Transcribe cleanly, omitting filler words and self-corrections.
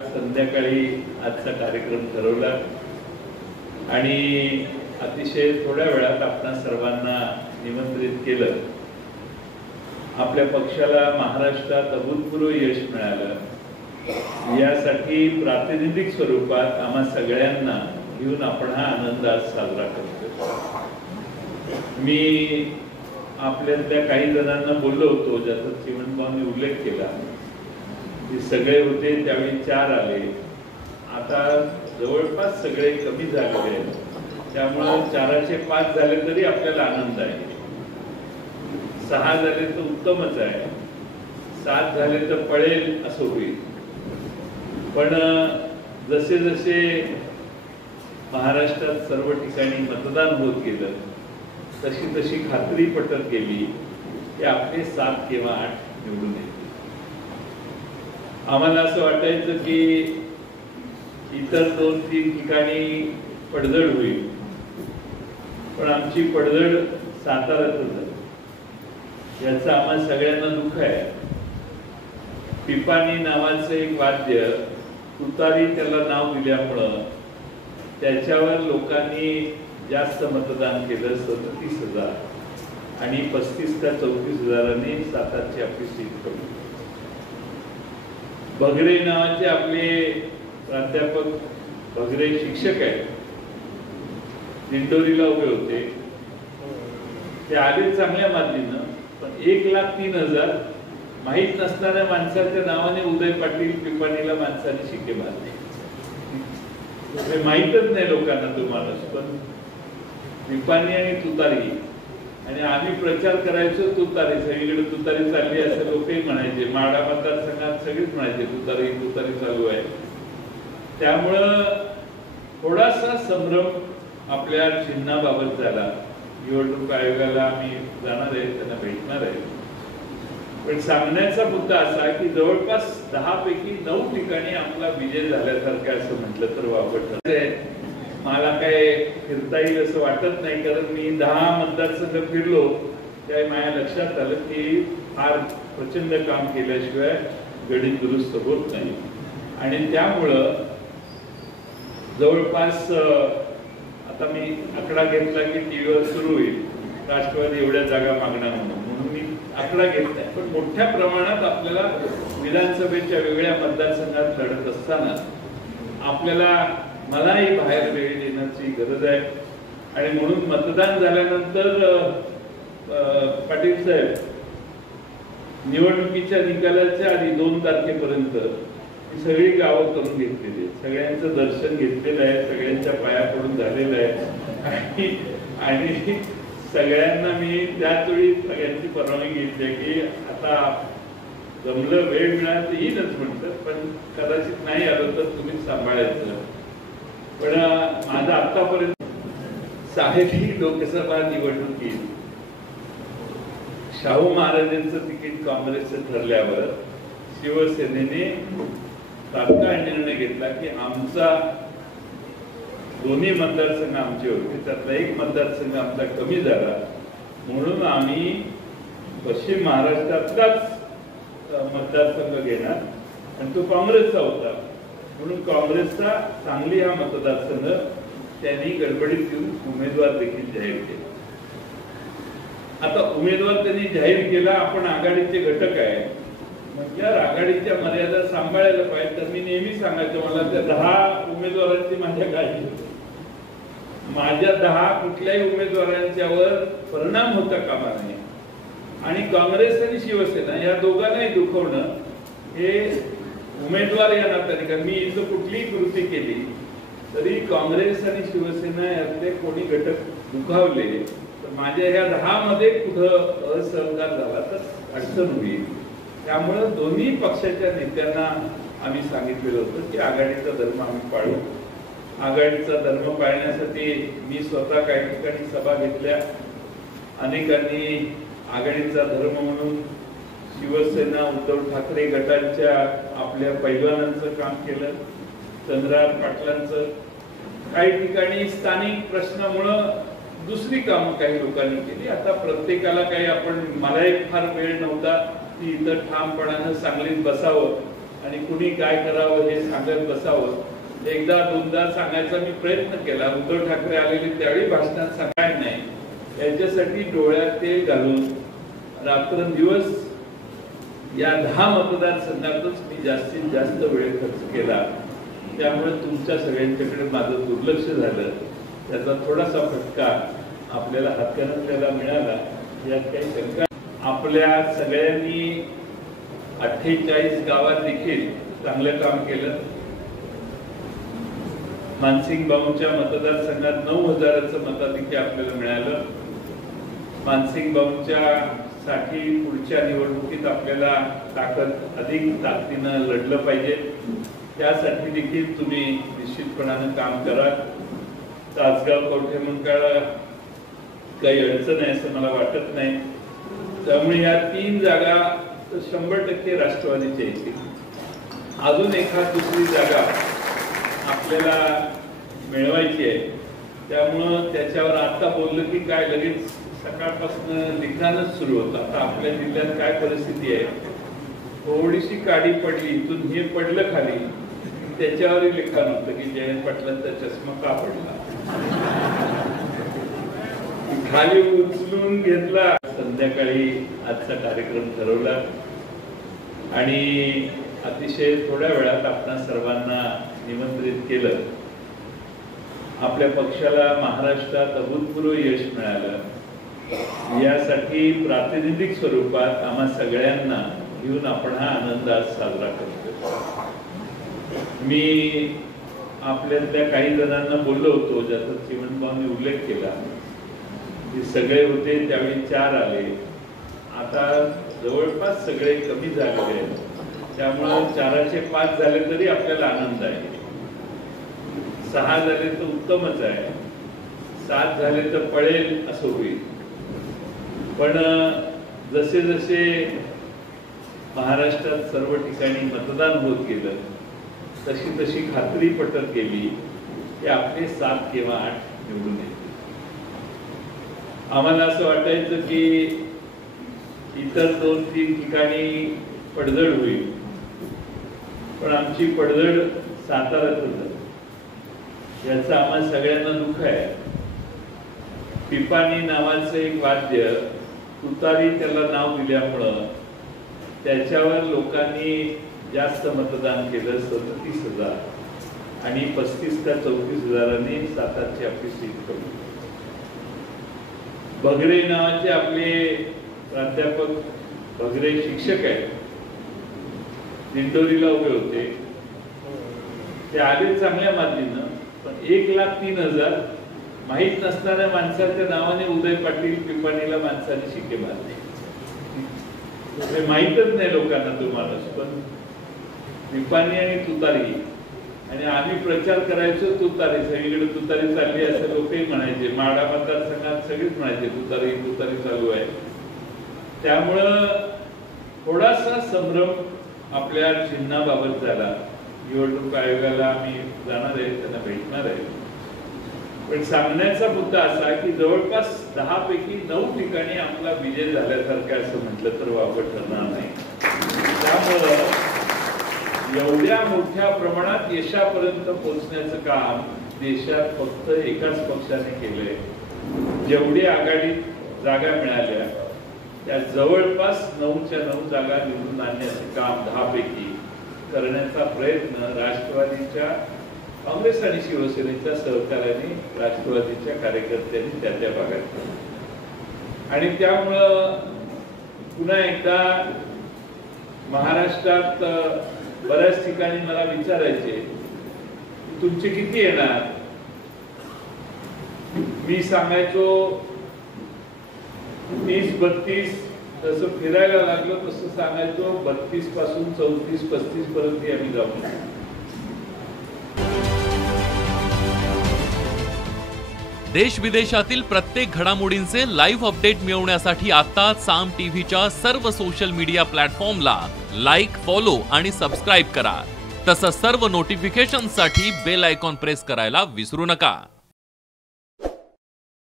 संध्याकाळी आजचा कार्यक्रम ठरवला आणि अतिशय थोड्या वेळात आपणा सर्वांना निमंत्रित केलं. आपल्या पक्षाला महाराष्ट्रात अभूतपूर्व यश मिळालं यासाठी प्रातिनिधिक स्वरूपात आम्हा सगळ्यांना घेऊन आपण हा आनंद आज साजरा करतो. मी आपल्यातल्या काही जणांना बोललो होतो, ज्याचा चिमणभाऊंनी उल्लेख केला. सगळे होते त्यावेळी 4 आले, आता जवळपास सगळे कमी झालेले आहेत. त्यामुळे 4चे 5 झाले तरी आपल्याला आनंद आहे. 6 झाले तर उत्तमच आहे, 7 झाले तर पळेल असं होईल. पण जसे जसे महाराष्ट्रात सर्व ठिकाणी मतदान होत गेलं तशी तशी खात्री पटत गेली की आपले 7 किंवा 8 निवडून येतील. आम्हाला असं वाटायचं की इतर 2-3 ठिकाणी पडझड होईल, पण आमची पडझड साताऱ्यात झाली. याचं आम्हाला सगळ्यांना दुःख आहे. पिपाणी नावाचं एक वाद्य, तुतारी त्याला नाव दिल्यामुळं त्याच्यावर लोकांनी जास्त मतदान केलं, 37,000 आणि 35 का 34,000 सातारची आपली सीट कमी. भगरे नावाचे आपले प्राध्यापक भगरे शिक्षक आहेत, दिंडोरीला उभे होते. ते आले चांगल्या मार्जिननं, पण 1,03,000 माहीत नसणाऱ्या माणसाच्या नावाने उदय पाटील पिपाणीला माणसाने शिक्के मारले. माहीतच नाही लोकांना तो माणूस. पण पिपाणी आणि तुतारी, आणि आम्ही प्रचार करायचो तुतारी, सगळीकडे तुतारी चालली असं लोकही म्हणायचे. माडा मतदारसंघात सगळीच म्हणायचे तुतारी तुतारी चालू आहे. त्यामुळं थोडासा संभ्रम आपल्या चिन्हाबाबत झाला. निवडणूक आयोगाला आम्ही जाणार आहे, त्यांना भेटणार आहे. पण सांगण्याचा मुद्दा असा की जवळपास 10 पैकी 9 ठिकाणी आपला विजय झाल्यासारखं असं म्हटलं तर वावगं ठरतंय. मला काय फिरता येईल असं वाटत नाही, कारण मी 10 मतदारसंघ फिरलो. त्या माझ्या लक्षात आलं की फार प्रचंड काम केल्याशिवाय गणित दुरुस्त होत नाही. आणि त्यामुळं जवळपास आता मी आकडा घेतला की टीव्हीवर सुरू होईल राष्ट्रवादी एवढ्या जागा मागणार म्हणून मी आकडा घेतलाय. पण मोठ्या प्रमाणात आपल्याला विधानसभेच्या वेगळ्या मतदारसंघात लढत असताना आपल्याला मलाही बाहेर वेळ देण्याची गरज आहे. आणि म्हणून मतदान झाल्यानंतर पाटील साहेब निवडणुकीच्या निकालाच्या आधी 2 तारखेपर्यंत सगळी गावं करून घेतलेली, सगळ्यांचं दर्शन घेतलेलं आहे, सगळ्यांच्या पाया पडून झालेलं आहे. आणि सगळ्यांना मी त्याच वेळी सगळ्यांची परवानगी घेतली की आता जमलं वेळ मिळाला तर येईलच म्हणतं, पण कदाचित नाही आलं तर तुम्हीच सांभाळायचं. पण माझा आतापर्यंत 6 लोकसभा निवडणुकीत शाहू महाराजांचं तिकीट काँग्रेसचं ठरल्यावर शिवसेनेने तात्काळ निर्णय घेतला की आमचा दोन्ही मतदारसंघ आमचे होते, त्यातला एक मतदारसंघ आमचा कमी झाला, म्हणून आम्ही पश्चिम महाराष्ट्रातलाच मतदारसंघ घेणार. आणि तो काँग्रेसचा होता, म्हणून काँग्रेसचा सांगली हा मतदारसंघ त्यांनी गडबडीत येऊन उमेदवार देखील जाहीर केला. आता उमेदवार त्यांनी जाहीर केला, आपण आघाडीचे घटक आहे म्हटल्यावर आघाडीच्या मर्यादा सांभाळायला पाहिजे. तर मी नेहमी सांगायचो मला त्या 10 उमेदवारांची माझ्या काळजी होती. माझ्या 10 कुठल्याही उमेदवारांच्यावर परिणाम होता कामा नये. आणि काँग्रेस आणि शिवसेना या दोघांनाही दुखवणं हे उमेदवार या नात्याने, कारण मी इथं कुठलीही कृती केली तरी काँग्रेस आणि शिवसेना यातले कोणी घटक दुखावले तर माझ्या ह्या 10 मध्ये कुठं असहकार झाला तर अडचण होईल. त्यामुळं दोन्ही पक्षाच्या नेत्यांना आम्ही सांगितलेलं होतं की आघाडीचा धर्म आम्ही पाळू. आघाडीचा धर्म पाळण्यासाठी मी स्वतः काही ठिकाणी सभा घेतल्या. अनेकांनी आघाडीचा धर्म म्हणून शिवसेना उद्धव ठाकरे गटांच्या आपल्या पैलवानांचं काम केलं, चंद्रहार पाटलांचं. काही ठिकाणी स्थानिक प्रश्नामुळं दुसरी कामं काही लोकांनी केली. आता प्रत्येकाला काही आपण, मला एक फार वेळ नव्हता की इथं ठामपणानं सांगलीत बसावं आणि कुणी काय करावं हे सांगत बसावं. एकदा दोनदा सांगायचा मी प्रयत्न केला. उद्धव ठाकरे आलेले त्यावेळी भाषणात सांगायला नाही, याच्यासाठी डोळ्यात तेल घालून रात्रंदिवस या 10 मतदारसंघातच मी जास्तीत जास्त वेळ खर्च केला. त्यामुळे तुमच्या सगळ्यांच्याकडे माझं दुर्लक्ष झालं. त्याचा थोडासा फटका आपल्याला हातकणंगल्याला मिळाला, यात काही शंका. आपल्या सगळ्यांनी 48 गावात देखील चांगलं काम केलं. मानसिंग भाऊंच्या मतदारसंघात 9,000चं मताधिक्य आपल्याला मिळालं. मानसिंग भाऊंच्या साठी पुढच्या निवडणुकीत आपल्याला अधिक ताकदीनं लढलं पाहिजे. त्यासाठी देखील तुम्ही निश्चितपणानं काम करा. तासगाव कवठे मंकाळ काही अडचण आहे असं मला वाटत नाही. त्यामुळे या 3 जागा 100% राष्ट्रवादीच्या येतील. अजून एखाद दुसरी जागा आपल्याला मिळवायची आहे. त्यामुळं त्याच्यावर आता बोललं की काय लगेच सकाळपासून लिखाणच सुरू होतं. आता आपल्या जिल्ह्यात काय परिस्थिती आहे, थोडीशी काडी पडली, इथून हे पडलं खाली, त्याच्यावरही लिखाण होतं की जयंत पाटलांचा चष्मा का पडला, खाली उचलून घेतला. संध्याकाळी आजचा कार्यक्रम ठरवला आणि अतिशय थोड्या वेळात आपण सर्वांना निमंत्रित केलं. आपल्या पक्षाला महाराष्ट्रात अभूतपूर्व यश मिळालं. यासाठी प्रातिनिधिक स्वरूपात आम्हा सगळ्यांना घेऊन आपण हा आनंद आज साजरा करतो. मी आपल्यातल्या काही जणांना बोललो होतो, ज्याचा चिमणभाऊंनी उल्लेख केला की सगळे होते त्यावेळी 4 आले. आता जवळपास सगळे कमी झालेले आहेत. त्यामुळे 4चे 5 झाले तरी आपल्याला आनंद आहे. 6 झाले तर उत्तमच आहे. 7 झाले तर पळेल असं होईल. पण जसे जसे महाराष्ट्रात सर्व ठिकाणी मतदान होत गेलं तशी तशी खात्री पटत गेली की आपले 7 किंवा 8 निवडून येतील. आम्हाला असं वाटायचं की इतर 2-3 ठिकाणी पडझड होईल, पण आमची पडझड साताऱ्यात झाली. याचं आम्हाला सगळ्यांना दुःख आहे. पिपाणी नावाचं एक वाद्य, तुतारी त्याला नाव दिल्यामुळं त्याच्यावर लोकांनी जास्त मतदान केलं. 37,000 आणि 35 का 34,000 सातारची आपली सीट कमी. भगरे नावाचे आपले प्राध्यापक, भगरे शिक्षक आहेत, दिंडोरीला उभे होते. ते आले चांगल्या मातीनं, पण 1,03,000 माहीत नसणाऱ्या माणसाच्या नावाने उदय पाटील पिपाणीला माणसाने शिक्के मारले. माहीतच नाही लोकांना तो माणूस. पण पिपाणी आणि तुतारी, आणि आम्ही प्रचार करायचो तुतारी, सगळीकडे तुतारी चालली असं लोकही म्हणायचे. माडा मतदारसंघात सगळीच म्हणायचे तुतारी तुतारी चालू आहे. त्यामुळं थोडासा संभ्रम आपल्या चिन्हाबाबत झाला. निवडणूक आयोगाला आम्ही जाणार आहे, त्यांना भेटणार आहे. पण सांगण्याचा मुद्दा असा की जवळपास 10 पैकी 9 ठिकाणी आपला विजय झाल्यासारखं असं म्हटलं तर वावगं ठरणार नाही. त्यामुळं एवढ्या मोठ्या प्रमाणात यशापर्यंत पोहोचण्याचं काम देशात फक्त एकाच पक्षाने केलंय. जेवढी आघाडीत जागा मिळाल्या त्या जवळपास 9च्या 9 जागा निवडून आणण्याचे काम 10 पैकी करण्याचा प्रयत्न राष्ट्रवादीच्या, काँग्रेस आणि शिवसेनेच्या सहकार्याने राष्ट्रवादीच्या कार्यकर्त्यांनी त्या भागात केला. आणि त्यामुळं पुन्हा एकदा महाराष्ट्रात बऱ्याच ठिकाणी मला विचारायचे तुमचे किती येणार. मी सांगायचो 30-32. जसं फिरायला लागलो तसं सांगायचो 32 पासून 34-35 पर्यंत आम्ही जाऊ. देश विदेशातील प्रत्येक घडामोडींचे लाईव्ह अपडेट मिळवण्यासाठी आता साम टीव्हीच्या सर्व सोशल मीडिया प्लॅटफॉर्मला लाईक, फॉलो आणि सबस्क्राईब करा. तसंच सर्व नोटिफिकेशनसाठी बेल आयकॉन प्रेस करायला विसरू नका.